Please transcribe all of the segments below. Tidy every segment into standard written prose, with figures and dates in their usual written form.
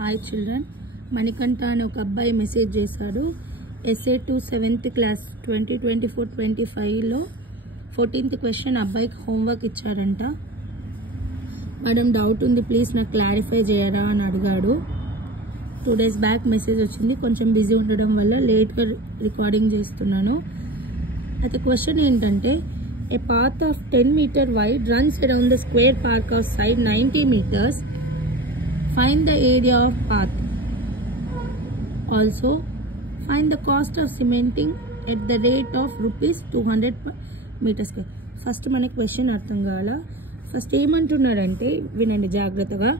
Hi children, Manikanta అనే ఒక అబ్బాయి మెసేజ్ చేశాడు. ఎస్ఏ 2 7th క్లాస్ 2024-25లో 14th క్వశ్చన్ అబ్బాయికి హోంవర్క్ ఇచ్చారంట. మేడం డౌట్ ఉంది, ప్లీజ్ నాకు క్లారిఫై చేయరా అని అడిగాడు. 2 days బ్యాక్ మెసేజ్ వచ్చింది. కొంచెం బిజీ ఉండడం వల్ల లేట్గా రికార్డింగ్ చేస్తున్నాను. అయితే క్వశ్చన్ ఏంటంటే, ఏ path of 10 meter wide runs around the square park of side 90 meters. Find the area of path. Also, find the cost of cementing at the rate of rupees 200 per meter square. First మనకి question అర్థం కావాలా. First ఏమంటున్నాడంటే వినండి జాగ్రత్తగా.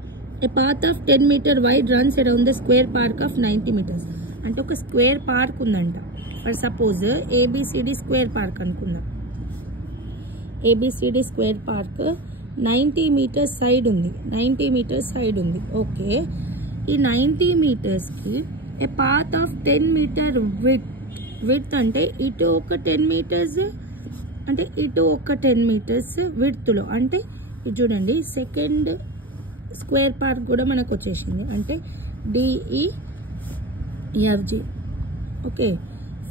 ఏ path of 10 meter wide runs around the square park of 90 meters. అంటే ఒక square park ఉందంట. For suppose A B C D square park అనుకుందాం. A B C D square park 90 meters side ఉంది. 90 meters సైడ్ ఉంది. ఓకే, ఈ 90 metersకి a path of 10 meter width అంటే ఇటు ఒక 10 meters అంటే ఇటు ఒక 10 meters విడ్త్లో. అంటే ఇది చూడండి, సెకండ్ స్క్వేర్ పార్క్ కూడా మనకు వచ్చేసింది. అంటే డిఈఎఫ్జి. ఓకే,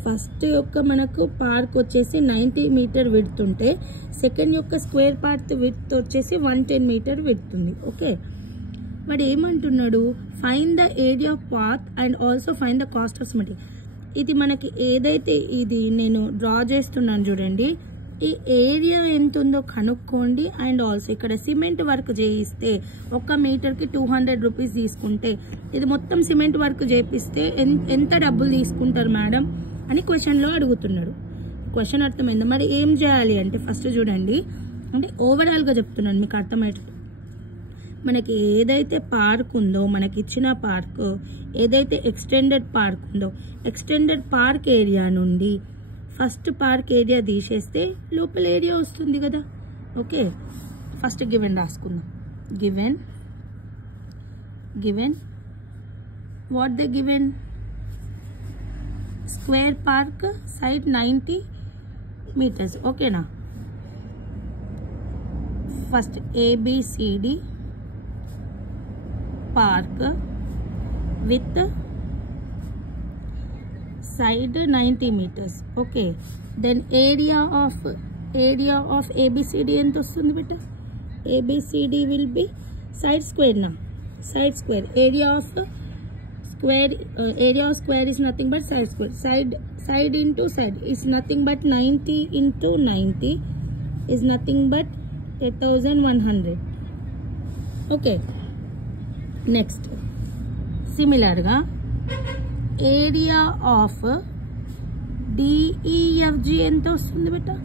ఫస్ట్ యొక్క మనకు పార్క్ వచ్చేసి 90 meter విడ్త్ ఉంటే సెకండ్ యొక్క స్క్వేర్ పార్క్ విడ్త్ వచ్చేసి 110 meter విడ్త్ ఉంది. ఓకే, వాడు ఏమంటున్నాడు, find the area of path and also find the cost of cement. ఇది మనకి ఏదైతే ఇది నేను డ్రా చేస్తున్నాను చూడండి, ఈ ఏరియా ఎంత ఉందో కనుక్కోండి. అండ్ ఆల్సో ఇక్కడ సిమెంట్ వర్క్ చేయిస్తే 1 మీటర్కి 200 రూపీస్ తీసుకుంటే, ఇది మొత్తం సిమెంట్ వర్క్ చేపిస్తే ఎంత డబ్బులు తీసుకుంటారు మేడం అని క్వశ్చన్లో అడుగుతున్నాడు. క్వశ్చన్ అర్థమైందా? మరి ఏం చేయాలి అంటే ఫస్ట్ చూడండి, అంటే ఓవరాల్గా చెప్తున్నాను మీకు అర్థమయ్యేటట్టు. మనకి ఏదైతే పార్క్ ఉందో, మనకి ఇచ్చిన పార్క్ ఏదైతే ఎక్స్టెండెడ్ పార్క్ ఉందో, ఎక్స్టెండెడ్ పార్క్ ఏరియా నుండి ఫస్ట్ పార్క్ ఏరియా తీసేస్తే లోపల ఏరియా వస్తుంది కదా. ఓకే, ఫస్ట్ గివెన్ రాసుకుందాం. Given what the given square park side 90 meters. ఓకేనా, first A B C D park with side 90 meters. Okay, then area of A B C D ఎంత వస్తుంది బెట? A B C D will be side square నా, side square. Area of square is nothing but side square. Side into side is nothing but 90 into 90 is nothing but 8100. okay, next similar ga area of DEFG enta vastundi beta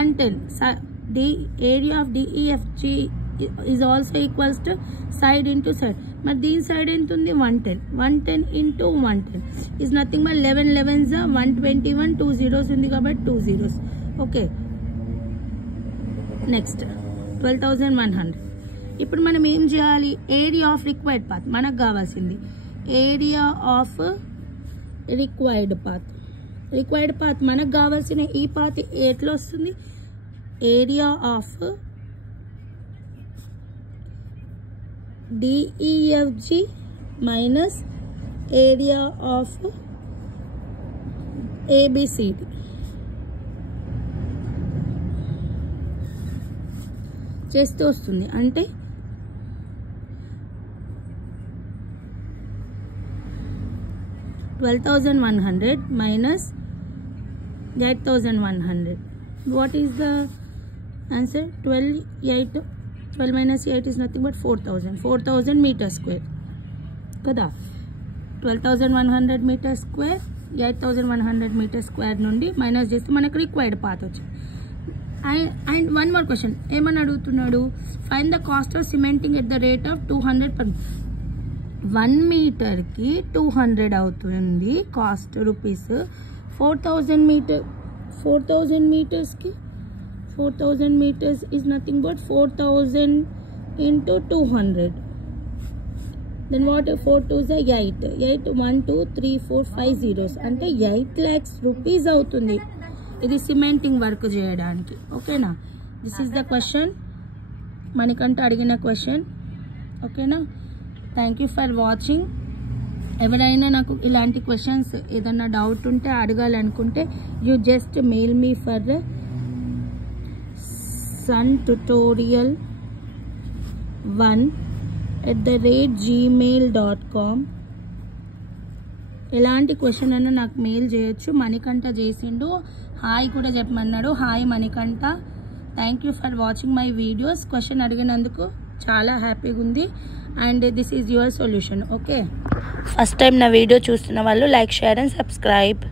110. the area of DEFG is also equals to side into side. మరి దీని side ఎంత ఉంది? 110 into 110 is nothing but 11 11s 121. 2 zeros ఉంది కాబట్టి 2 zeros. Okay, next 12,100. ఇప్పుడు మనం ఏం చేయాలి? ఏరియా ఆఫ్ రిక్వైర్డ్ పాత్ మనకు కావాల్సింది. ఏరియా ఆఫ్ రిక్వైర్డ్ పాత్ మనకు కావాల్సిన ఈ పాత్ ఎట్లా వస్తుంది? Area of DEFG minus area of ABCD. చేస్తూ వస్తుంది. అంటే 12,100 minus 8,100. What is the answer? 12 minus 8 is nothing but 4,000 meter square kada. 12,100 meter square 8,100 meter square నుండి మైనస్ చేస్తే మనకు రిక్వైర్డ్ పాత్ వచ్చింది. అండ్ వన్ మోర్ క్వశ్చన్ ఏమని అడుగుతున్నాడు, find the cost of cementing at the rate of 200 per 1 మీటర్కి 200 అవుతుంది cost rupees. 4,000 మీటర్స్కి 4,000 meters is nothing but 4,000 into 200. Then what? 4 2s are 8. 1 2 3 4 5 zeros. అంటే 8 lakhs rupees అవుతుంది ఇది cementing work చేయడానికి. ఓకేనా, this is the question, మనకంటే అడిగిన క్వశ్చన్. ఓకేనా, thank you for watching. ఎవరైనా నాకు ఇలాంటి క్వశ్చన్స్ ఏదన్నా డౌట్ ఉంటే అడగాలనుకుంటే you just mail me for suntutorial1@gmail.com. ఎలాంటి క్వశ్చన్ అన్నా నాకు మెయిల్ చేయొచ్చు. మణికంఠ చేసిండు, హాయ్ కూడా చెప్పమన్నాడు. Hi Manikanta, thank you for watching my videos. Question అడిగినందుకు చాలా హ్యాపీగా ఉంది. And this is your solution. Okay, first time నా వీడియో చూస్తున్న వాళ్ళు లైక్, షేర్ అండ్ సబ్స్క్రైబ్.